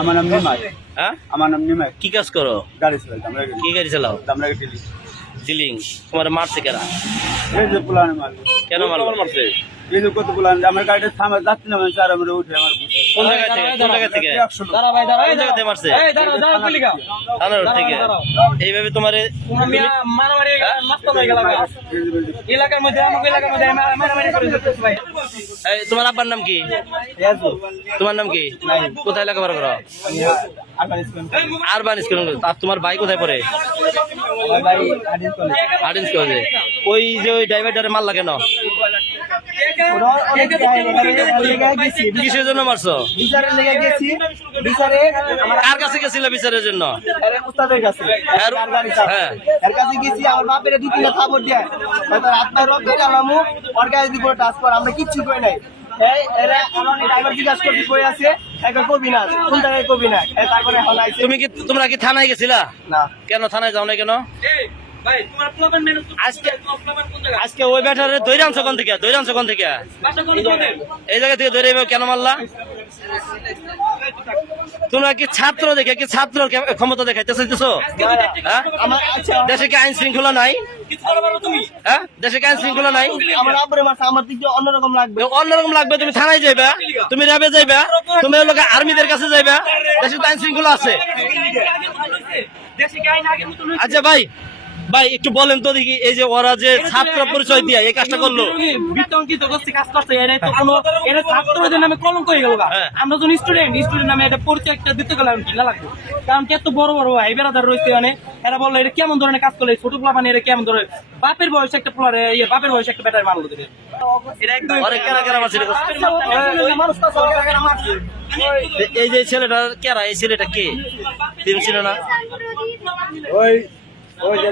আমার নাম নিমাই। হ্যাঁ? আমার নাম নিমাই। কি কাজ করো? গাড়ি চালাই আমরা কি গাড়ি চালাও? আমরা তোমার মারছে কেনা এই যে পুলান কেন মারলো? মারছে এই যে কত পুলান আমার গাড়িটা থামা যাচ্ছে না স্যার আমরা উঠে আমার কোন জায়গা থেকে? কোন জায়গা থেকে? দাঁড়া ভাই দাঁড়া কোন জায়গা থেকে মারছে? এই দাঁড়া দাঁড়া থানার থেকে। এইভাবে তোমারে মারামারি হয়ে? গেলাম এই এলাকার মধ্যে আমাকে এলাকার মধ্যে মারামারি করে দিতেছে ভাই। এই, তোমার আব্বার নাম কি? তোমার নাম কি? কোথায় লেখাপড়া করো? আরবান স্কুল আর তোমার ভাই কোথায় পড়ে? হাদিস কলেজ। কলেজে ওই যে ওই ড্রাইভারটারে মারলা কেন ওরা অনেক জায়গায় লেগে গেছি, কিসের জন্য মারছো? বিচারে লেগে গেছি, বিচারে আমার কার কাছে গেছিল বিচারের জন্য? উস্তাদের কাছে। হ্যাঁ। এর কাছে গেছি, আমার বাপের দুই তিনটা দেয়। রক্ত আমার ওর আমরা কিচ্ছু করি নাই। আইছে। তুমি কি তোমরা কি থানায় গেছিলা? কেন থানায় যাও না কেন? ভাই তোমার প্লাবান মেনু আজকে প্লাবান কোন জায়গা ওই ব্যাটারে দৈরে আনছো কোন থেকে? দৈরে আনছো কোন থেকে? কোন জায়গা এই জায়গা থেকে দৈরে কেন মারলা? তোমরা কি ছাত্র দেখে কি ছাত্র ক্ষমতা দেখাইতে চাইতেছো? হ্যাঁ? আচ্ছা, দেশে কি আইন শৃঙ্খলা নাই? হ্যাঁ? দেশে কি আইন শৃঙ্খলা নাই? আমার আব্বুরে মারছে, আমার দিকে অন্যরকম লাগবে। অন্যরকম লাগবে তুমি থানায় যাইবা তুমি র্যাবে যাইবা তুমি লোক আর্মিদের কাছে যাইবা দেশে তো আইন শৃঙ্খলা আছে। আচ্ছা ভাই ভাই একটু বলেন তো দেখি এই যে ওরা যে ছাত্র পরিচয় দিয়ে এই কাজটা করল। বিতঙ্কিত করছে কাজ করছে এর তো কোনো এর ছাত্রদের নামে কলঙ্ক হয়ে গেল। হ্যাঁ। আমরা যখন স্টুডেন্ট স্টুডেন্ট নামে এটা পরিচয় একটা দিতে গেলাম ঢিলা লাগবে। কারণ কি এত বড় বড় ভাই বেড়াদার রয়েছে মানে এরা বলল এটা কেমন ধরনের কাজ করলে? ছোট পোলা মানে এরা কেমন ধরনের বাপের বয়স একটা পোলারে ইয়ে বাপের বয়স একটা ব্যাটার মারলো দিলে এটা একদম এটা মারছে। এই যে ছেলেটা কেরা? এই ছেলেটা কে? তুমি ছিল না ওই ওই যে